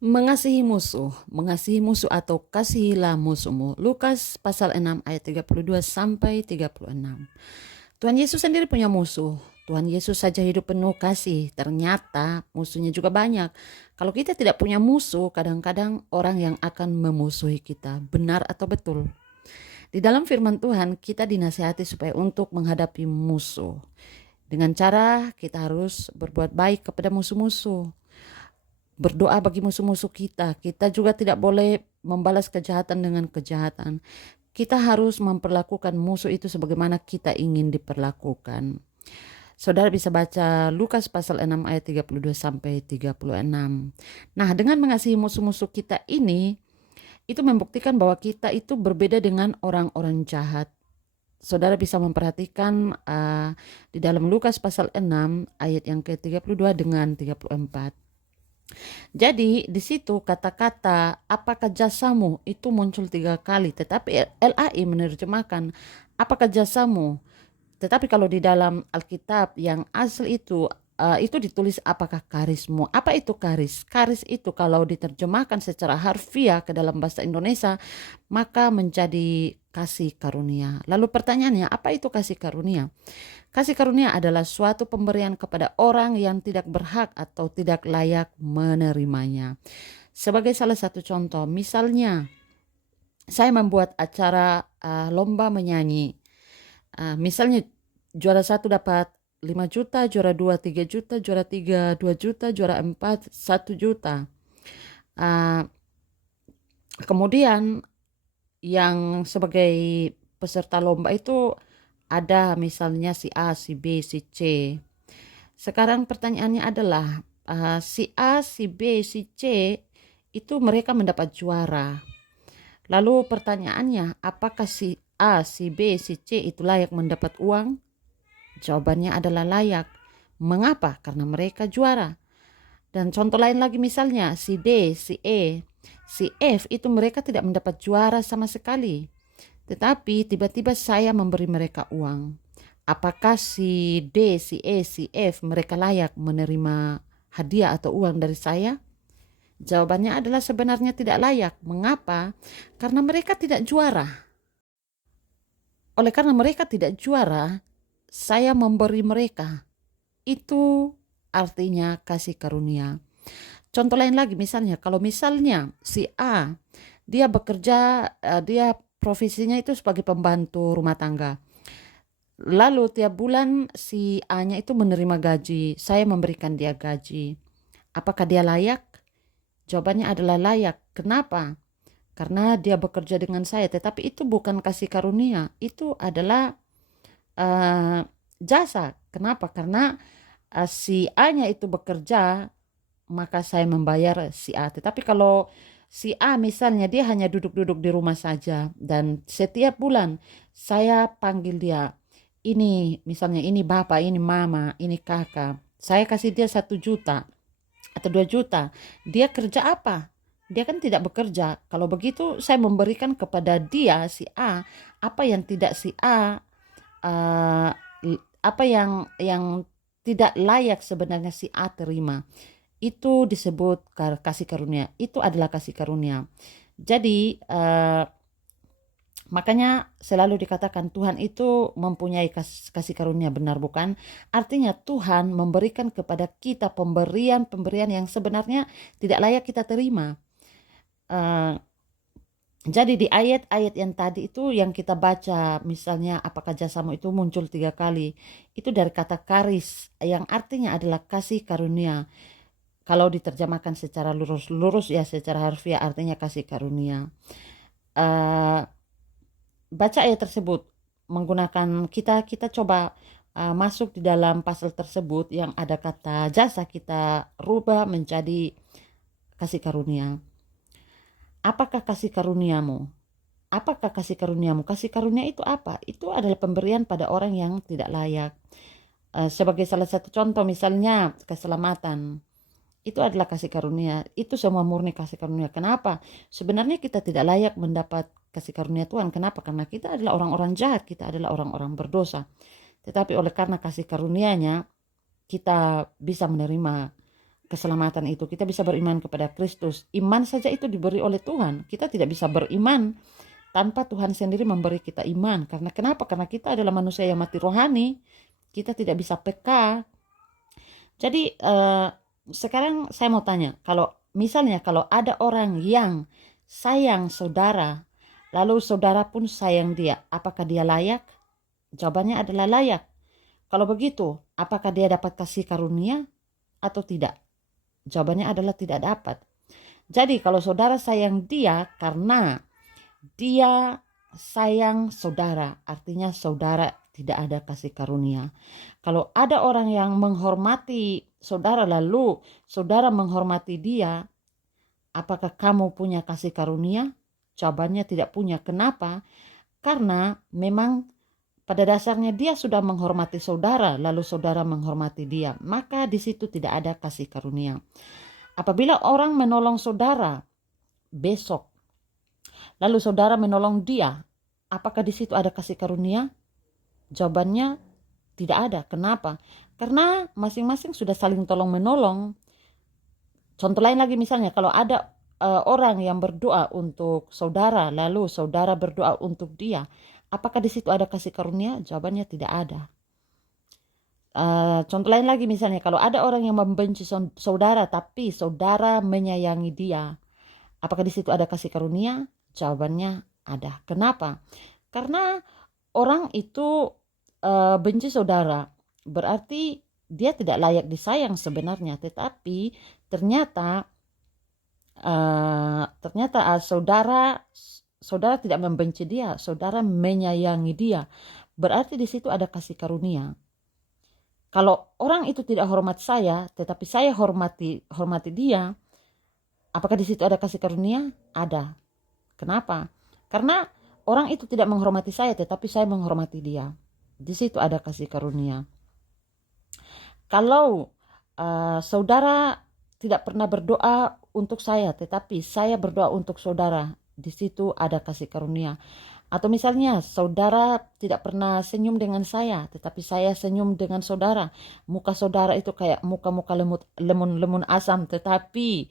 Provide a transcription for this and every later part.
Mengasihi musuh atau kasihilah musuhmu. Lukas pasal 6 ayat 32 sampai 36. Tuhan Yesus sendiri punya musuh. Tuhan Yesus saja hidup penuh kasih, ternyata musuhnya juga banyak. Kalau kita tidak punya musuh, kadang-kadang orang yang akan memusuhi kita, benar atau betul. Di dalam firman Tuhan, kita dinasihati supaya untuk menghadapi musuh. Dengan cara kita harus berbuat baik kepada musuh-musuh, berdoa bagi musuh-musuh kita. Kita juga tidak boleh membalas kejahatan dengan kejahatan. Kita harus memperlakukan musuh itu sebagaimana kita ingin diperlakukan. Saudara bisa baca Lukas pasal 6 ayat 32 sampai 36. Nah, dengan mengasihi musuh-musuh kita ini, itu membuktikan bahwa kita itu berbeda dengan orang-orang jahat. Saudara bisa memperhatikan di dalam Lukas pasal 6 ayat yang ke-32 dengan 34. Jadi di situ kata-kata apakah jasamu itu muncul 3 kali, tetapi LAI menerjemahkan apakah jasamu. Tetapi kalau di dalam Alkitab yang asli itu ditulis apakah karismu. Apa itu karis? Karis itu kalau diterjemahkan secara harfiah ke dalam bahasa Indonesia maka menjadi kasih karunia. Lalu pertanyaannya, apa itu kasih karunia? Kasih karunia adalah suatu pemberian kepada orang yang tidak berhak atau tidak layak menerimanya. Sebagai salah satu contoh, misalnya saya membuat acara lomba menyanyi. Misalnya juara 1 dapat 5 juta, juara 2 3 juta, juara 3 2 juta, juara 4 1 juta. Kemudian yang sebagai peserta lomba itu ada misalnya si A, si B, si C. Sekarang pertanyaannya adalah si A, si B, si C itu mereka mendapat juara. Lalu pertanyaannya, apakah si A, si B, si C itu layak mendapat uang? Jawabannya adalah layak. Mengapa? Karena mereka juara. Dan contoh lain lagi misalnya si D, si E, si F itu mereka tidak mendapat juara sama sekali. Tetapi tiba-tiba saya memberi mereka uang. Apakah si D, si E, si F mereka layak menerima hadiah atau uang dari saya? Jawabannya adalah sebenarnya tidak layak. Mengapa? Karena mereka tidak juara. Oleh karena mereka tidak juara, saya memberi mereka. Itu artinya kasih karunia. Contoh lain lagi misalnya, kalau misalnya si A, dia bekerja, dia profesinya itu sebagai pembantu rumah tangga. Lalu tiap bulan si A-nya itu menerima gaji, saya memberikan dia gaji. Apakah dia layak? Jawabannya adalah layak. Kenapa? Karena dia bekerja dengan saya, tetapi itu bukan kasih karunia, itu adalah jasa. Kenapa? Karena si A-nya itu bekerja, maka saya membayar si A. Tetapi kalau si A misalnya dia hanya duduk-duduk di rumah saja dan setiap bulan saya panggil dia, ini misalnya ini bapak, ini mama, ini kakak, saya kasih dia 1 juta atau 2 juta. Dia kerja apa? Dia kan tidak bekerja. Kalau begitu saya memberikan kepada dia si A apa yang tidak si A uh, apa yang tidak layak sebenarnya si A terima. Itu disebut kasih karunia. Itu adalah kasih karunia. Jadi makanya selalu dikatakan Tuhan itu mempunyai kasih karunia, benar bukan? Artinya Tuhan memberikan kepada kita pemberian-pemberian yang sebenarnya tidak layak kita terima. Jadi di ayat-ayat yang tadi itu yang kita baca, misalnya apakah jasamu itu muncul 3 kali. Itu dari kata karis yang artinya adalah kasih karunia. Kalau diterjemahkan secara lurus-lurus ya, secara harfiah artinya kasih karunia. Baca ayat tersebut menggunakan kita coba masuk di dalam pasal tersebut yang ada kata jasa, kita rubah menjadi kasih karunia. Apakah kasih karuniamu? Apakah kasih karuniamu? Kasih karunia itu apa? Itu adalah pemberian pada orang yang tidak layak. Sebagai salah satu contoh misalnya keselamatan. Itu adalah kasih karunia. Itu semua murni kasih karunia. Kenapa? Sebenarnya kita tidak layak mendapat kasih karunia Tuhan. Kenapa? Karena kita adalah orang-orang jahat. Kita adalah orang-orang berdosa. Tetapi oleh karena kasih karunia-Nya, kita bisa menerima keselamatan itu. Kita bisa beriman kepada Kristus. Iman saja itu diberi oleh Tuhan. Kita tidak bisa beriman tanpa Tuhan sendiri memberi kita iman. Karena kenapa? Karena kita adalah manusia yang mati rohani. Kita tidak bisa peka. Jadi sekarang saya mau tanya, kalau misalnya kalau ada orang yang sayang saudara, lalu saudara pun sayang dia, apakah dia layak? Jawabannya adalah layak. Kalau begitu, apakah dia dapat kasih karunia atau tidak? Jawabannya adalah tidak dapat. Jadi kalau saudara sayang dia karena dia sayang saudara, artinya saudara tidak ada kasih karunia. Kalau ada orang yang menghormati saudara lalu saudara menghormati dia, apakah kamu punya kasih karunia? Jawabannya tidak punya. Kenapa? Karena memang pada dasarnya dia sudah menghormati saudara, lalu saudara menghormati dia. Maka di situ tidak ada kasih karunia. Apabila orang menolong saudara besok, lalu saudara menolong dia, apakah di situ ada kasih karunia? Jawabannya tidak ada. Kenapa? Karena masing-masing sudah saling tolong menolong. Contoh lain lagi misalnya, kalau ada orang yang berdoa untuk saudara, lalu saudara berdoa untuk dia, apakah di situ ada kasih karunia? Jawabannya tidak ada. Contoh lain lagi misalnya, kalau ada orang yang membenci saudara, tapi saudara menyayangi dia, apakah di situ ada kasih karunia? Jawabannya ada. Kenapa? Karena orang itu benci saudara, berarti dia tidak layak disayang sebenarnya, tetapi ternyata saudara tidak membenci dia, saudara menyayangi dia, berarti di situ ada kasih karunia. Kalau orang itu tidak hormat saya, tetapi saya hormati dia, apakah di situ ada kasih karunia? Ada. Kenapa? Karena orang itu tidak menghormati saya, tetapi saya menghormati dia. Di situ ada kasih karunia. Kalau saudara tidak pernah berdoa untuk saya, tetapi saya berdoa untuk saudara, di situ ada kasih karunia. Atau misalnya saudara tidak pernah senyum dengan saya, tetapi saya senyum dengan saudara. Muka saudara itu kayak muka-muka lemon asam, tetapi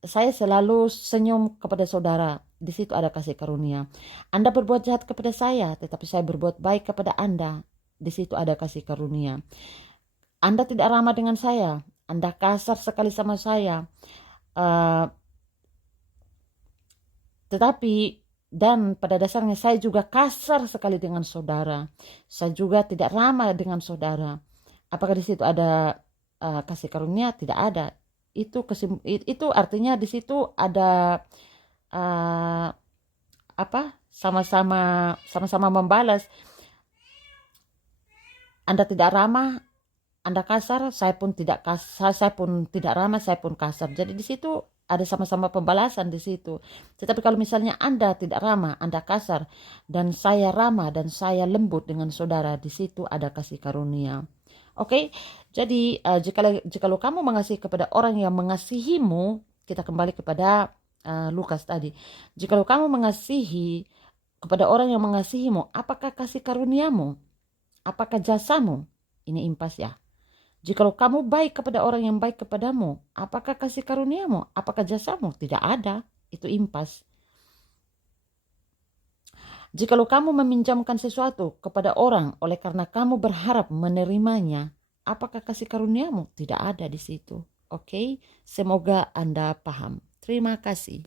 saya selalu senyum kepada saudara. Di situ ada kasih karunia. Anda berbuat jahat kepada saya, tetapi saya berbuat baik kepada Anda. Di situ ada kasih karunia. Anda tidak ramah dengan saya, Anda kasar sekali sama saya, tetapi dan pada dasarnya saya juga kasar sekali dengan saudara. Saya juga tidak ramah dengan saudara. Apakah di situ ada kasih karunia? Tidak ada. Itu artinya di situ ada sama-sama membalas. Anda tidak ramah, Anda kasar, saya pun tidak kasar, saya pun tidak ramah, saya pun kasar. Jadi di situ ada sama-sama pembalasan di situ. Tetapi kalau misalnya Anda tidak ramah, Anda kasar, dan saya ramah dan saya lembut dengan saudara, di situ ada kasih karunia. Oke, jadi jikalau kamu mengasihi kepada orang yang mengasihimu, kita kembali kepada Lukas tadi. Jikalau kamu mengasihi kepada orang yang mengasihimu, apakah kasih karuniamu? Apakah jasamu? Ini impas ya. Jikalau kamu baik kepada orang yang baik kepadamu, apakah kasih karuniamu? Apakah jasamu? Tidak ada. Itu impas. Jikalau kamu meminjamkan sesuatu kepada orang oleh karena kamu berharap menerimanya, apakah kasih karuniamu? Tidak ada di situ. Oke? Semoga Anda paham. Terima kasih.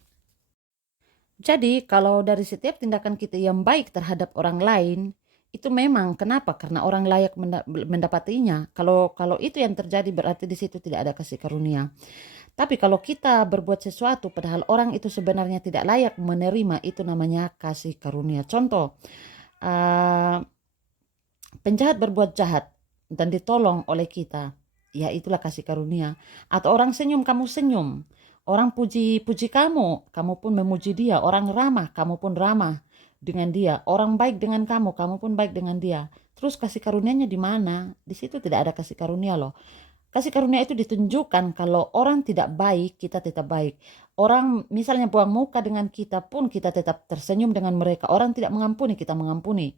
Jadi kalau dari setiap tindakan kita yang baik terhadap orang lain, itu memang kenapa? Karena orang layak mendapatinya. Kalau itu yang terjadi berarti di situ tidak ada kasih karunia. Tapi kalau kita berbuat sesuatu padahal orang itu sebenarnya tidak layak menerima, itu namanya kasih karunia. Contoh, penjahat berbuat jahat dan ditolong oleh kita, ya itulah kasih karunia. Atau orang senyum, kamu senyum. Orang puji kamu pun memuji dia. Orang ramah, kamu pun ramah dengan dia. Orang baik dengan kamu pun baik dengan dia. Terus kasih karunianya di mana? Di situ tidak ada kasih karunia loh. Kasih karunia itu ditunjukkan kalau orang tidak baik, kita tetap baik. Orang misalnya buang muka dengan kita pun kita tetap tersenyum dengan mereka. Orang tidak mengampuni, kita mengampuni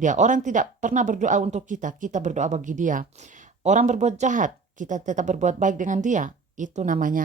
dia. Orang tidak pernah berdoa untuk kita, kita berdoa bagi dia. Orang berbuat jahat, kita tetap berbuat baik dengan dia, itu namanya